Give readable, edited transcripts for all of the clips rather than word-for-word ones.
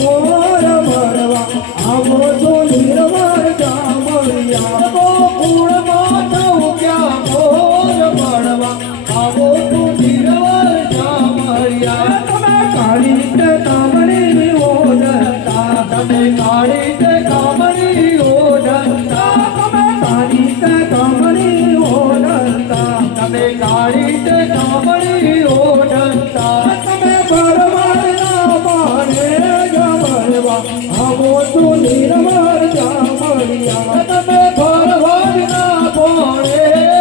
મોર ભરવા આવો તો નિર્મળ જામળિયા ગોકુળમાં ટહુક્યા મોર ભરવા આવો તો નિર્મળ જામળિયા તમે કાળી તે કામણી ઓઢતા તમે કાળી તે કામણી ઓઢતા તમે કાળી તે કામણી ઓઢતા તમે કાળી તે કામણી ઓઢતા તમે ભરવાડના પાને જમણવા આવો તો નિર્મળ જામળિયા તમે ભરવાડના પાને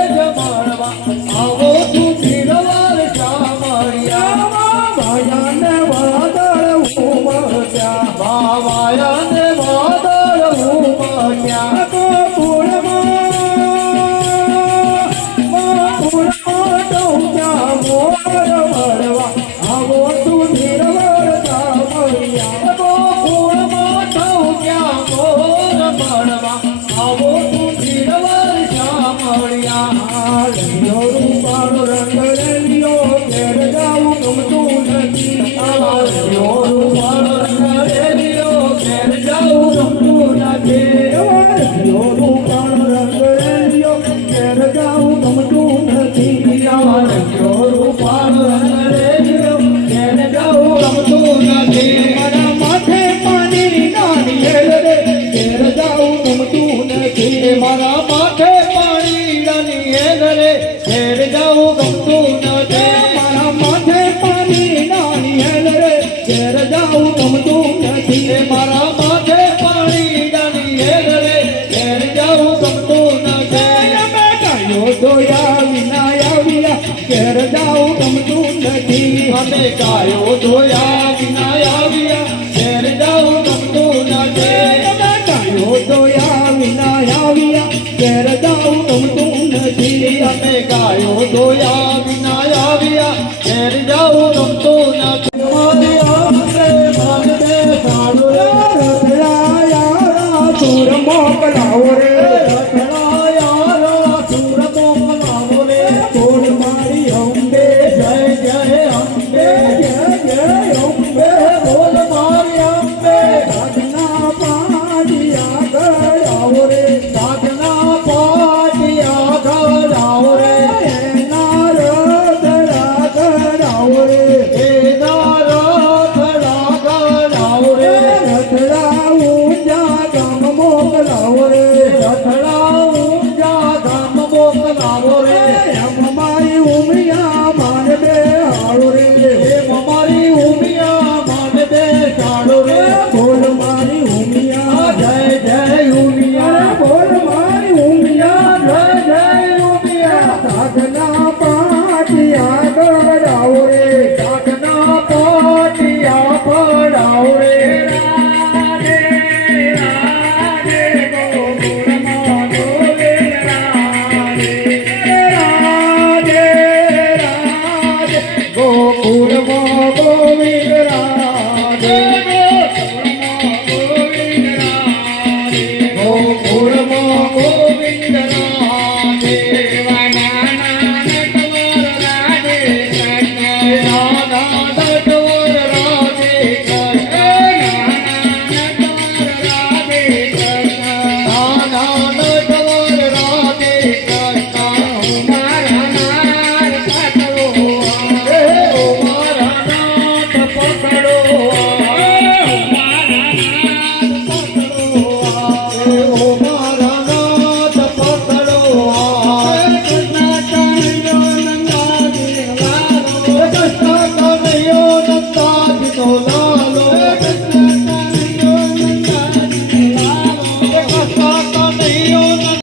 જમણવા આવો તો નિર્મળ જામળિયા વાયાને વાદળ ઉમટ્યા વાયાને વાદળ ઉમટ્યા મારા માથે પાણી ડાની હેલરે ઘેર જાવું ગમતું નથી મારા માથે પાણી ડાની હેલરે ઘેર જાવું ગમતું નથી મારા માથે પાણી ડાની હેલરે ઘેર જાવું ગમતું નથી અમે કાયો ધોયા વિના આવ્યા ઘેર જાવું ગમતું નથી અમે કાયો ધોયા વિના આવ્યા ઘેર જાવું ગમતું નથી અમે કાયો ધોયા વિના આવ્યા ઘેર જાવું ગમતું નથી અમે ગાયો ધોયા વિના આવ્યા ઘેર જાવું ગમતું નથી રથડાયા સુર મોકલાવો રે રથડાયા સુર મોકલાવો રે બોલ મારી અંબે જય જય અંબે જય જય અંબે બોલ મારી અંબે સાધના પાડિયા ગળાવો રે સાધના પાડિયા ગળાવો રે એના રથડા ગળાવો રે એના રથડા ગળાવો રે રથડા ઊંચા ગામ મોકલાવો રે રથડા ઊંચા ગામ મોકલાવો રે એમ મારી ઉમિયા માન બે હાળો રે એમ મારી ઉમિયા માન બે હાળો રે બોલ મારી ઉમિયા જય જય ઉમિયા બોલ મારી ઉમિયા જય જય ઉમિયા સાધના પાટિયા ગળાવો રે સાધના પાટિયા પડાવો રે રાધે રાધે ગોકુળમાં ડોલે રાધે રાધે રાધે ગોકુળમાં ગોવિંદ રાધે ગોકુળમાં ગોવિંદ રાધે નાના નટવર રાધે નાના નટવર